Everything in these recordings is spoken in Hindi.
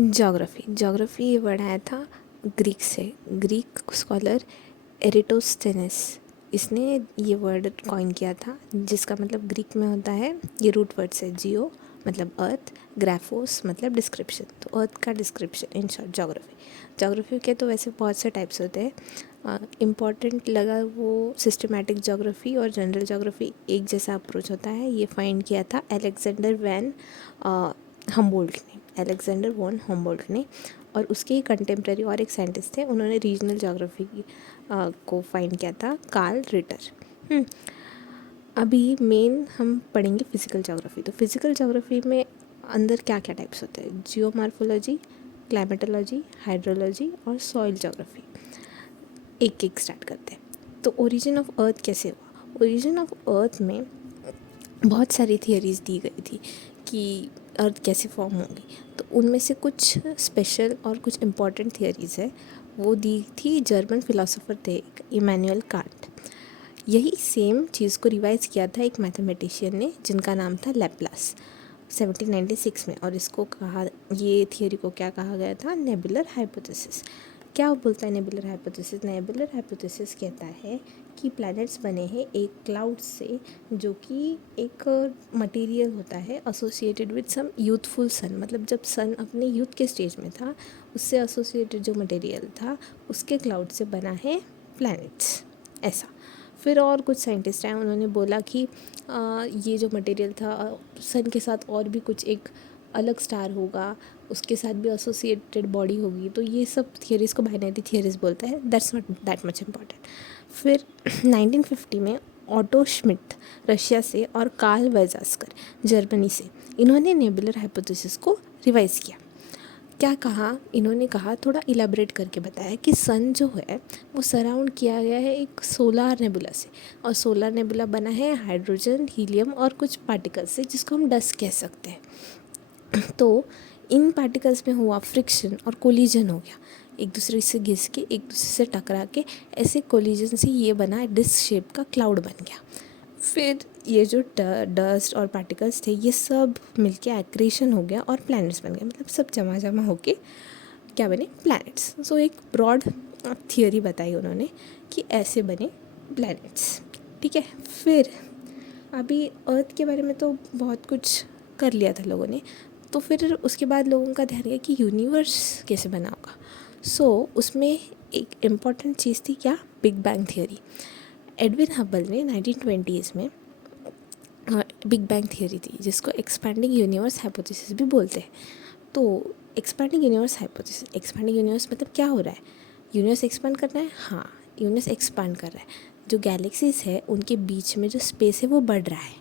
ज्योग्राफी ये वर्ड आया था ग्रीक से। ग्रीक स्कॉलर एरिटोस्थेनेस, इसने ये वर्ड कॉइन किया था, जिसका मतलब ग्रीक में होता है, ये रूट वर्ड से, जियो मतलब अर्थ, ग्राफोस मतलब डिस्क्रिप्शन, तो अर्थ का डिस्क्रिप्शन, इन शॉर्ट ज्योग्राफी के तो वैसे बहुत से टाइप्स होते हैं। इम्पॉर्टेंट लगा वो सिस्टमैटिक ज्योग्राफी और जनरल ज्योग्राफी एक जैसा अप्रोच होता है। ये फाइंड किया था अलेक्जेंडर वॉन हम्बोल्ट ने, और उसके ही कंटेम्प्रेरी और एक साइंटिस्ट थे, उन्होंने रीजनल ज्योग्राफी को फाइंड किया था, कार्ल रिटर। अभी मेन हम पढ़ेंगे फिज़िकल ज्योग्राफी। तो फिज़िकल ज्योग्राफी में अंदर क्या क्या टाइप्स होते हैं, जियोमॉर्फोलॉजी, क्लाइमेटोलॉजी, हाइड्रोलॉजी और सॉइल ज्योग्राफी। एक एक स्टार्ट करते हैं। तो ओरिजिन ऑफ अर्थ कैसे हुआ? ओरिजिन ऑफ अर्थ में बहुत सारी थियरीज़ दी गई थी कि अर्थ कैसे फॉर्म होगी, तो उनमें से कुछ स्पेशल और कुछ इम्पॉर्टेंट थियरीज़ है, वो दी थी जर्मन फिलोसोफर थे एक, इमैनुअल कांट। यही सेम चीज़ को रिवाइज किया था एक मैथमेटिशियन ने जिनका नाम था लैप्लास 1796 में, और इसको कहा, ये थियरी को क्या कहा गया था, नेबुलर हाइपोथेसिस। क्या बोलता है नेबुलर हाइपोथेसिस? नेबुलर हाइपोथेसिस कहता है कि प्लैनेट्स बने हैं एक क्लाउड से, जो कि एक मटेरियल होता है एसोसिएटेड विद सम यूथफुल सन, मतलब जब सन अपने यूथ के स्टेज में था, उससे एसोसिएटेड जो मटेरियल था उसके क्लाउड से बना है प्लैनेट्स, ऐसा। फिर और कुछ साइंटिस्ट आए, उन्होंने बोला कि ये जो मटेरियल था सन के साथ और भी कुछ एक अलग स्टार होगा, उसके साथ भी एसोसिएटेड बॉडी होगी, तो ये सब थियरीज़ को बाइनरी थियरीज़ बोलते हैं। That's not that much important. फिर 1950 में ऑटो श्मिट रशिया से और कार्ल वेजास्कर जर्मनी से, इन्होंने नेबुलर हाइपोथेसिस को रिवाइज किया। क्या कहा इन्होंने? कहा, थोड़ा इलेबरेट करके बताया कि सन जो है वो सराउंड किया गया है एक सोलार नेबुला से, और सोलार नेबुला बना है हाइड्रोजन, हीलियम और कुछ पार्टिकल्स से, जिसको हम डस्ट कह सकते हैं। तो इन पार्टिकल्स में हुआ फ्रिक्शन और कोलिजन हो गया, एक दूसरे से घिस के, एक दूसरे से टकरा के, ऐसे कोलिजन से ये बना डिस्क शेप का क्लाउड बन गया। फिर ये जो डस्ट और पार्टिकल्स थे ये सब मिलके एक्रेशन हो गया और प्लैनेट्स बन गए, मतलब सब जमा जमा होके क्या बने, प्लैनेट्स। सो एक ब्रॉड थियरी बताई उन्होंने कि ऐसे बने प्लैनेट्स, ठीक है। फिर अभी अर्थ के बारे में तो बहुत कुछ कर लिया था लोगों ने, तो फिर उसके बाद लोगों का ध्यान गया कि यूनिवर्स कैसे बना होगा। सो उसमें एक इम्पॉर्टेंट चीज़ थी क्या, big bang theory. Edwin Hubble ने 1920s में बिग बैंग थियरी थी, जिसको एक्सपैंडिंग यूनिवर्स हाइपोथेसिस भी बोलते हैं। तो expanding universe hypothesis, expanding universe मतलब क्या हो रहा है, यूनिवर्स एक्सपैंड कर रहा है, हाँ यूनिवर्स एक्सपैंड कर रहा है, जो गैलेक्सीज है उनके बीच में जो स्पेस है वो बढ़ रहा है।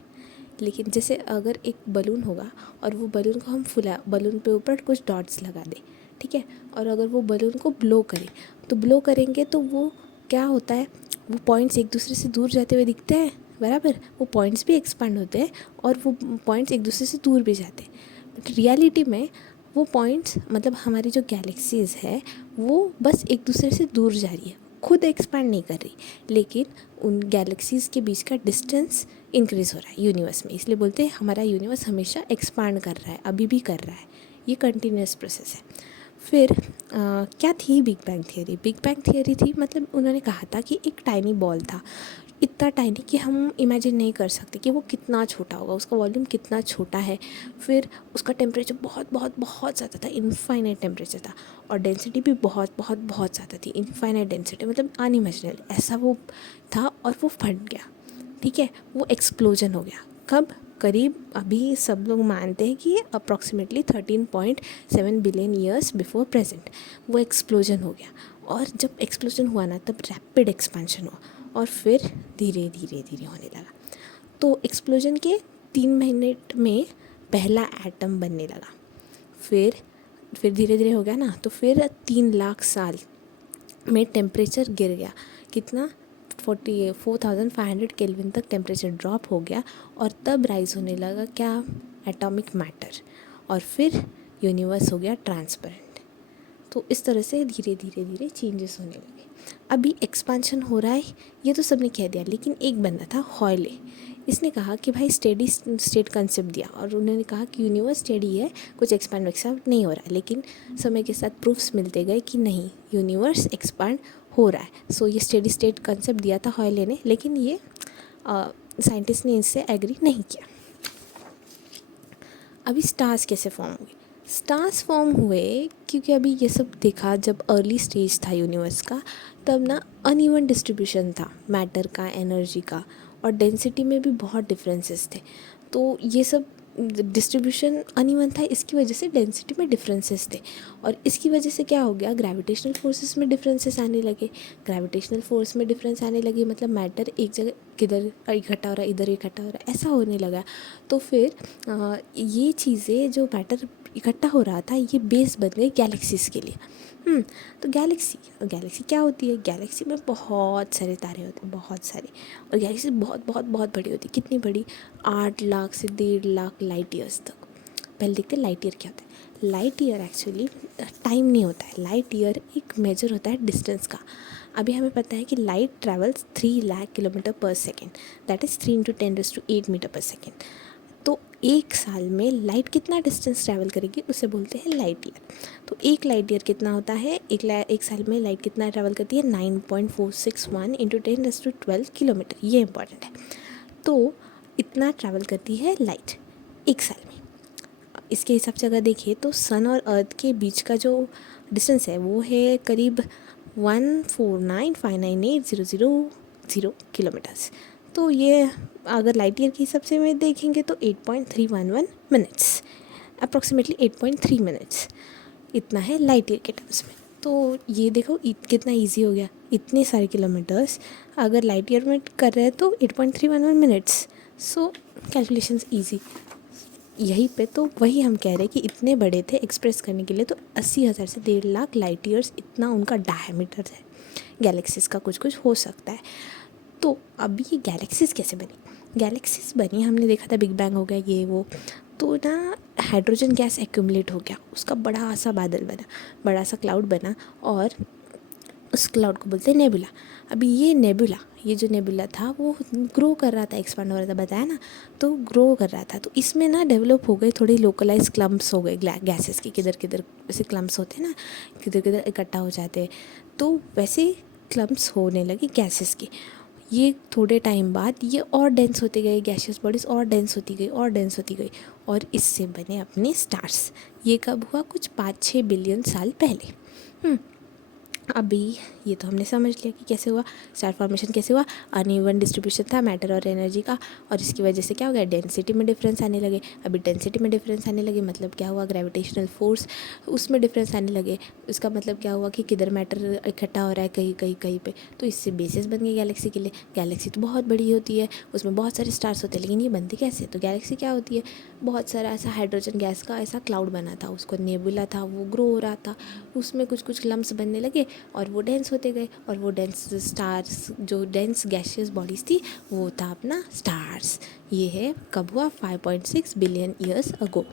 लेकिन जैसे अगर एक बलून होगा और वो बलून को हम बलून पे ऊपर कुछ डॉट्स लगा दें, ठीक है, और अगर वो बलून को ब्लो करें, तो ब्लो करेंगे तो वो क्या होता है, वो पॉइंट्स एक दूसरे से दूर जाते हुए दिखते हैं, बराबर, वो पॉइंट्स भी एक्सपांड होते हैं और वो पॉइंट्स एक दूसरे से दूर भी जाते हैं। बट रियलिटी में वो पॉइंट्स, मतलब हमारी जो गैलेक्सीज है वो बस एक दूसरे से दूर जा रही है, खुद एक्सपैंड नहीं कर रही, लेकिन उन गैलेक्सीज़ के बीच का डिस्टेंस इंक्रीज़ हो रहा है यूनिवर्स में, इसलिए बोलते हैं हमारा यूनिवर्स हमेशा एक्सपांड कर रहा है, अभी भी कर रहा है, ये कंटिन्यूस प्रोसेस है। फिर क्या थी big bang theory? Big bang theory थी, मतलब उन्होंने कहा था कि एक टाइनी बॉल था, इतना टाइनी कि हम इमेजिन नहीं कर सकते कि वो कितना छोटा होगा, उसका वॉल्यूम कितना छोटा है। फिर उसका टेम्परेचर बहुत बहुत बहुत ज़्यादा था, इनफाइनाइट टेम्परेचर था, और डेंसिटी भी बहुत बहुत बहुत ज़्यादा थी, इनफाइनाइट डेंसिटी, मतलब अनइमेजिनेबल ऐसा वो था, और वो फट गया, ठीक है, वो एक्सप्लोजन हो गया। कब? करीब, अभी सब लोग मानते हैं कि approximately 13.7 billion years before present वो एक्सप्लोजन हो गया। और जब एक्सप्लोजन हुआ ना, तब रैपिड एक्सपेंशन हुआ, और फिर धीरे धीरे धीरे होने लगा। तो एक्सप्लोजन के 3 महीने में पहला एटम बनने लगा, फिर धीरे धीरे हो गया ना, तो फिर 3 लाख साल में टेम्परेचर गिर गया, कितना, 44,500 केल्विन तक टेम्परेचर ड्रॉप हो गया, और तब राइज होने लगा क्या, एटॉमिक मैटर, और फिर यूनिवर्स हो गया ट्रांसपेरेंट। तो इस तरह से धीरे धीरे धीरे चेंजेस होने लगे। अभी एक्सपांशन हो रहा है, ये तो सबने कह दिया, लेकिन एक बंदा था हॉयले, इसने कहा कि भाई स्टेडी स्टेट कंसेप्ट दिया और उन्होंने कहा कि यूनिवर्स स्टेडी है, कुछ एक्सपांड एक्सपांड नहीं हो रहा है, लेकिन समय के साथ प्रूफ्स मिलते गए कि नहीं, यूनिवर्स एक्सपांड हो रहा है। सो ये स्टेडी स्टेट कंसेप्ट दिया था हॉयले ने, लेकिन ये साइंटिस्ट ने इससे एग्री नहीं किया। अभी स्टार्स कैसे फॉर्म हुए? स्टार्स फॉर्म हुए क्योंकि अभी ये सब देखा, जब अर्ली स्टेज था यूनिवर्स का, तब ना अनइवन डिस्ट्रीब्यूशन था मैटर का, एनर्जी का, और डेंसिटी में भी बहुत डिफरेंसेस थे। तो ये सब डिस्ट्रीब्यूशन अनइवन था, इसकी वजह से डेंसिटी में डिफरेंसेस थे, और इसकी वजह से क्या हो गया, ग्रेविटेशनल फोर्सेस में डिफरेंसेस आने लगे। ग्रेविटेशनल फोर्स में डिफरेंस आने लगे मतलब मैटर एक जगह किधर इकट्ठा हो रहा है, इधर इकट्ठा हो रहा है, ऐसा होने लगा। तो फिर ये चीज़ें, जो मैटर इकट्ठा हो रहा था, ये बेस बन गई गैलेक्सीज़ के लिए। तो गैलेक्सी क्या होती है? गैलेक्सी में बहुत सारे तारे होते हैं, बहुत सारे, और गैलेक्सी बहुत बहुत बहुत बड़ी होती है। कितनी बड़ी? 8 लाख से 1.5 लाख लाइट ईयर्स तक। पहले देखते हैं लाइट ईयर क्या होता है। लाइट ईयर एक्चुअली टाइम नहीं होता है, लाइट ईयर एक मेजर होता है डिस्टेंस का। अभी हमें पता है कि लाइट ट्रैवल्स 3 लाख किलोमीटर पर सेकेंड, दैट इज़ 3 × 10⁸ मीटर पर सेकेंड। तो एक साल में लाइट कितना डिस्टेंस ट्रैवल करेगी, उसे बोलते हैं लाइट ईयर। तो एक लाइट ईयर कितना होता है? एक साल में लाइट कितना ट्रैवल करती है? 9.461 × 10⁻12 किलोमीटर। ये इंपॉर्टेंट है। तो इतना ट्रैवल करती है लाइट एक साल में। इसके हिसाब से अगर देखिए तो सन और अर्थ के बीच का जो डिस्टेंस है वो है करीब 149598000 किलोमीटर्स। तो ये अगर लाइट ईयर के हिसाब से में देखेंगे तो 8.311 मिनट्स, अप्रॉक्सीमेटली 8.3 मिनट्स इतना है लाइट ईयर के टर्म्स में। तो ये देखो कितना इजी हो गया, इतने सारे किलोमीटर्स अगर लाइट ईयर में कर रहे हैं तो 8.311 मिनट्स। सो कैलकुलेशंस इजी। यहीं पे तो वही हम कह रहे हैं कि इतने बड़े थे एक्सप्रेस करने के लिए, तो 80,000 से 1.5 लाख लाइट ईयर्स इतना उनका डायमीटर है। गैलेक्सीज का कुछ कुछ हो सकता है। तो अभी ये गैलेक्सीज कैसे बनी? गैलेक्सीज बनी, हमने देखा था बिग बैंग हो गया ये वो, तो ना हाइड्रोजन गैस एक्यूमुलेट हो गया, उसका बड़ा सा बादल बना, बड़ा सा क्लाउड बना, और उस क्लाउड को बोलते हैं नेबुला। अभी ये नेबुला, ये जो नेबुला था वो ग्रो कर रहा था, एक्सपांड हो रहा था, बताया ना, तो ग्रो कर रहा था। तो इसमें ना डेवलप हो गए थोड़ी लोकलाइज क्लम्प्स हो गए गैसेस के, किधर किधर वैसे क्लम्प्स होते हैं ना, किधर किधर इकट्ठा हो जाते हैं, तो वैसे क्लम्प्स होने लगे गैसेस की। ये थोड़े टाइम बाद ये और डेंस होते गए, गैशियस बॉडीज़ और डेंस होती गई और डेंस होती गई, और इससे बने अपने स्टार्स। ये कब हुआ? कुछ 5-6 बिलियन साल पहले। अभी ये तो हमने समझ लिया कि कैसे हुआ, स्टार फॉर्मेशन कैसे हुआ। अनइवन डिस्ट्रीब्यूशन था मैटर और एनर्जी का, और इसकी वजह से क्या हो गया? डेंसिटी में डिफरेंस आने लगे। अभी डेंसिटी में डिफरेंस आने लगे मतलब क्या हुआ? ग्रेविटेशनल फोर्स उसमें डिफरेंस आने लगे। इसका मतलब क्या हुआ कि किधर मैटर इकट्ठा हो रहा है, कहीं कहीं कहीं पे, तो इससे बेसिस बन गई गैलेक्सी के लिए। गैलेक्सी तो बहुत बड़ी होती है, उसमें बहुत सारे स्टार्स होते हैं, लेकिन ये बनती कैसे? तो गैलेक्सी क्या होती है? बहुत सारा ऐसा हाइड्रोजन गैस का ऐसा क्लाउड बना था, उसको नेबुला था, वो ग्रो हो रहा था, उसमें कुछ कुछ लम्प्स बनने लगे और वो डेंस होते गए, और वो डेंस स्टार्स, जो डेंस गैशियस बॉडीज़ थी, वो था अपना स्टार्स। ये है कब हुआ? 5.6 बिलियन ईयर्स अगो।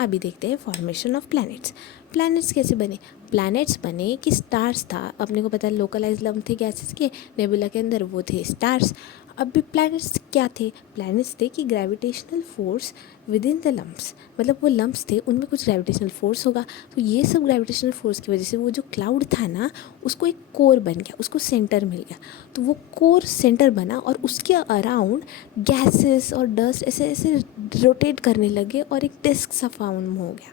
अभी देखते हैं फॉर्मेशन ऑफ प्लैनेट्स। प्लैनेट्स कैसे बने? प्लैनेट्स बने कि स्टार्स था, अपने को पता है लोकलाइज लम्प थे गैसेस के नेबुला के अंदर, वो थे स्टार्स। अब भी प्लैनेट्स क्या थे? प्लैनेट्स थे कि gravitational force with in the lumps, मतलब वो लम्प्स थे उनमें कुछ ग्रेविटेशनल फोर्स होगा, तो ये सब ग्रेविटेशनल फोर्स की वजह से वो जो क्लाउड था ना, उसको एक कोर बन गया, उसको सेंटर मिल गया। तो वो कोर सेंटर बना और उसके अराउंड गैसेस और डस्ट ऐसे ऐसे रोटेट करने लगे और एक डिस्क सा फॉर्म हो गया।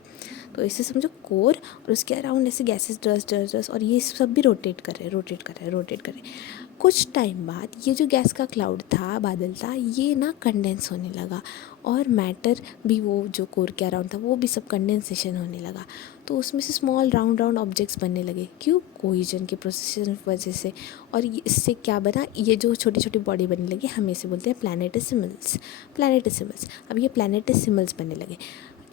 तो ऐसे समझो कोर, और उसके अराउंड ऐसे गैसेस डस्ट डस्ट डस्ट, और ये सब भी रोटेट कर रहे हैं, रोटेट कर रहे हैं, रोटेट कर रहे हैं। कुछ टाइम बाद ये जो गैस का क्लाउड था, बादल था, ये ना कंडेंस होने लगा, और मैटर भी, वो जो कोर के अराउंड था वो भी सब कंडेंसेशन होने लगा। तो उसमें से स्मॉल राउंड राउंड ऑब्जेक्ट्स बनने लगे। क्यों? कोलिजन के प्रोसेस की वजह से। और इससे क्या बना? ये जो छोटी छोटी बॉडी बनने लगी, हम इसे बोलते हैं प्लैनेटेसिमल्स। प्लैनेटेसिमल्स, अब ये प्लैनेटेसिमल्स बनने लगे।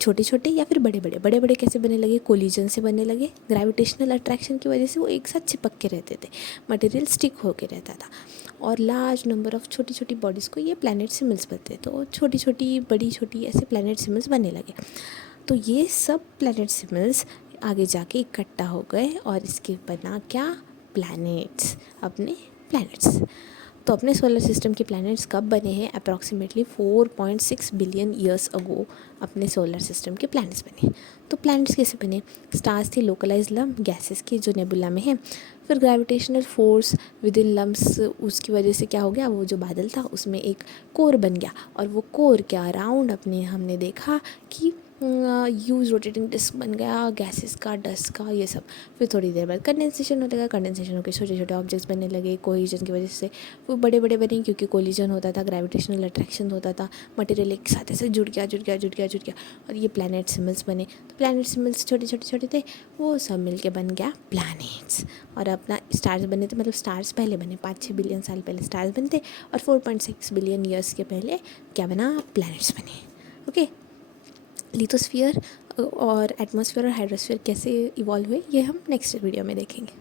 छोटे छोटे या फिर बड़े बड़े? बड़े बड़े कैसे बनने लगे? कोलिजन से बनने लगे, ग्रेविटेशनल अट्रैक्शन की वजह से वो एक साथ चिपक के रहते थे, मटेरियल स्टिक होके रहता था, और लार्ज नंबर ऑफ छोटी छोटी बॉडीज़ को ये प्लैनेटेसिमल्स बनते, तो छोटी छोटी बड़ी छोटी ऐसे प्लैनेटेसिमल्स बनने लगे। तो ये सब प्लैनेटेसिमल्स आगे जाके इकट्ठा हो गए, और इसके बना क्या? प्लैनेट्स, अपने प्लैनेट्स। तो अपने सोलर सिस्टम के प्लैनेट्स कब बने हैं? अप्रॉक्सीमेटली 4.6 बिलियन ईयर्स अगो अपने सोलर सिस्टम के प्लैनेट्स बने। तो प्लैनेट्स कैसे बने? स्टार्स थे लोकलाइज लम्प गैसेस की जो नेबुला में है, फिर gravitational force with in lumps, उसकी वजह से क्या हो गया, वो जो बादल था उसमें एक कोर बन गया, और वो कोर के अराउंड अपने हमने देखा कि यूज रोटेटिंग डिस्क बन गया, गैसेस का, डस्ट का, ये सब। फिर थोड़ी देर बाद कंडेंसेशन होने लगा, कंडेंसेशन होकर छोटे छोटे ऑब्जेक्ट्स बनने लगे, कोलिजन की वजह से वो बड़े बड़े बने, क्योंकि कोलिजन होता था, ग्रेविटेशनल अट्रैक्शन होता था, मटेरियल एक साथ ऐसे जुड़ गया जुड़ गया जुड़ गया जुड़ गया, और ये प्लैनेट सिम्बल्स बने। तो प्लैनेट सिम्बल्स छोटे छोटे छोटे थे, वो सब मिलके बन गया प्लैनेट्स। और अपना स्टार्स बने थे, मतलब स्टार्स पहले बने, 5-6 बिलियन साल पहले स्टार्स बनते, और 4.6 बिलियन ईयर्स के पहले क्या बना? प्लैनेट्स बने। ओके, लिथोस्फीयर और एटमॉस्फेयर और हाइड्रोस्फीयर कैसे इवॉल्व हुए, ये हम नेक्स्ट वीडियो में देखेंगे।